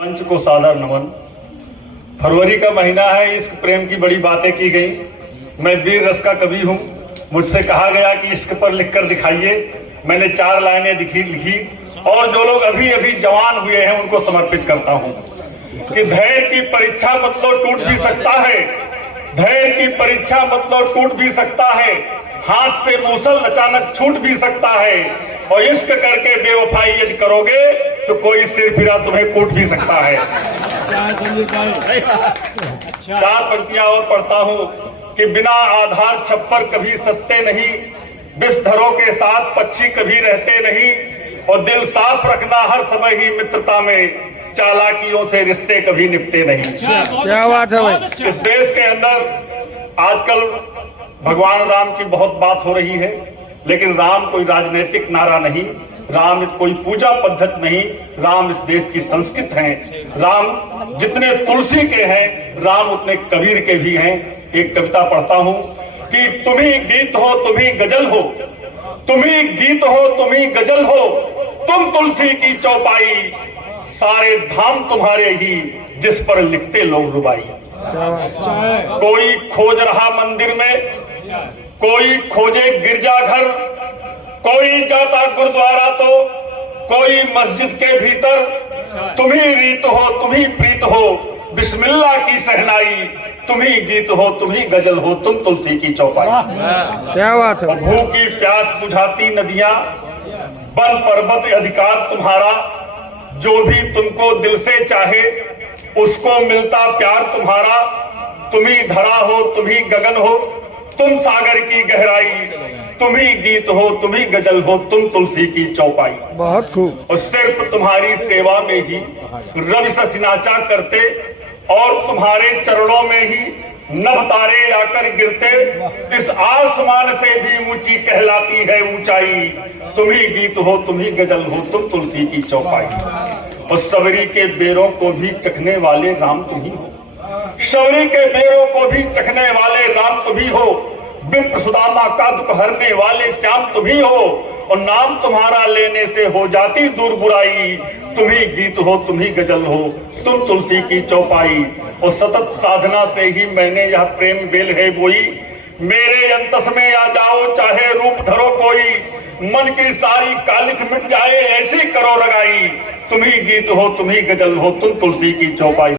मंच को सादर नमन। फरवरी का महीना है, इश्क प्रेम की बड़ी बातें की गई। मैं वीर रस का कवि हूँ। मुझसे कहा गया कि इश्क पर लिखकर दिखाइए। मैंने 4 लाइनें लिखी और जो लोग अभी अभी जवान हुए हैं उनको समर्पित करता हूँ कि धैर्य की परीक्षा मतलब टूट भी सकता है, धैर्य की परीक्षा मतलब टूट भी सकता है, हाथ से मूसल अचानक छूट भी सकता है, और इश्क करके बेवफाई यदि करोगे तो कोई सिर फिरा तुम्हें कूट भी सकता है। 4 पंक्तियां और पढ़ता हूं कि बिना आधार छप्पर कभी सत्ते नहीं, विषधरों के साथ पक्षी कभी रहते नहीं, और दिल साफ रखना हर समय ही मित्रता में, चालाकियों से रिश्ते कभी निपटे नहीं। क्या बात है भाई। इस देश के अंदर आजकल भगवान राम की बहुत बात हो रही है, लेकिन राम कोई राजनीतिक नारा नहीं, राम कोई पूजा पद्धति नहीं, राम इस देश की संस्कृति है। राम जितने तुलसी के हैं, राम उतने कबीर के भी हैं। एक कविता पढ़ता हूं कि तुम ही गीत हो तुम ही गजल हो, तुम ही गीत हो तुम ही गजल हो, तुम तुलसी की चौपाई, सारे धाम तुम्हारे ही जिस पर लिखते लोग रुबाई। कोई खोज रहा मंदिर में, कोई खोजे गिरजाघर, कोई जाता गुरुद्वारा तो कोई मस्जिद के भीतर, तुम ही रीत हो तुम ही प्रीत हो, बिस्मिल्लाह की सहनाई, तुम ही गीत हो तुम ही गजल हो, तुम तुलसी की चौपाई। क्या बात है। भूखी प्यास बुझाती नदियां, वन पर्वत अधिकार तुम्हारा, जो भी तुमको दिल से चाहे उसको मिलता प्यार तुम्हारा, तुम ही धरा हो तुम ही गगन हो, तुम सागर की गहराई, तुम ही गीत हो तुम ही गजल हो, तुम तुलसी की चौपाई। बहुत खूब। और सिर्फ तुम्हारी सेवा में ही रवि से सिनाचा करते, और तुम्हारे चरणों में ही नभ तारे आकर गिरते, इस आसमान से भी ऊंची कहलाती है ऊंचाई, तुम ही गीत हो तुम ही गजल हो, तुम तुलसी की चौपाई। और सबरी के बेरों को भी चखने वाले राम तुम ही हो, शबरी के बेरों को भी चखने वाले राम तुम ही हो, विप्र सुदामा का दुख हरने वाले श्याम तुम ही हो, और नाम तुम्हारा लेने से हो जाती दूर बुराई, तुम ही गीत हो तुम ही गजल हो, तुम तुलसी की चौपाई। और सतत साधना से ही मैंने यह प्रेम बेल है बोई, मेरे अंतस में आ जाओ चाहे रूप धरो कोई, मन की सारी कालिख मिट जाए ऐसी करो रगाई, तुम ही गीत हो तुम ही गजल हो, तुम तुलसी की चौपाई।